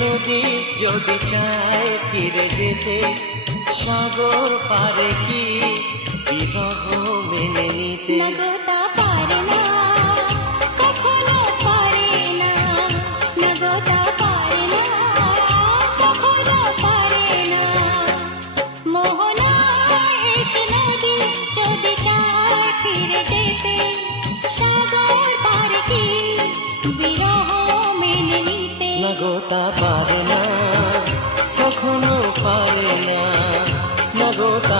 নদী যদি চায় ফিরে যেতে, সাগর পারে কি বিরহ মেনে নিতে? নগতা পারে না, কখনো পারে না, নগতা পারে না, কখনো পারে না। মোহনায় এসে নদী যদি চায় ফিরে যেতে, সাগর পারে কি বিরহ মেনে নিতে? নগতা পারে না, কখনো পারে না, নগতা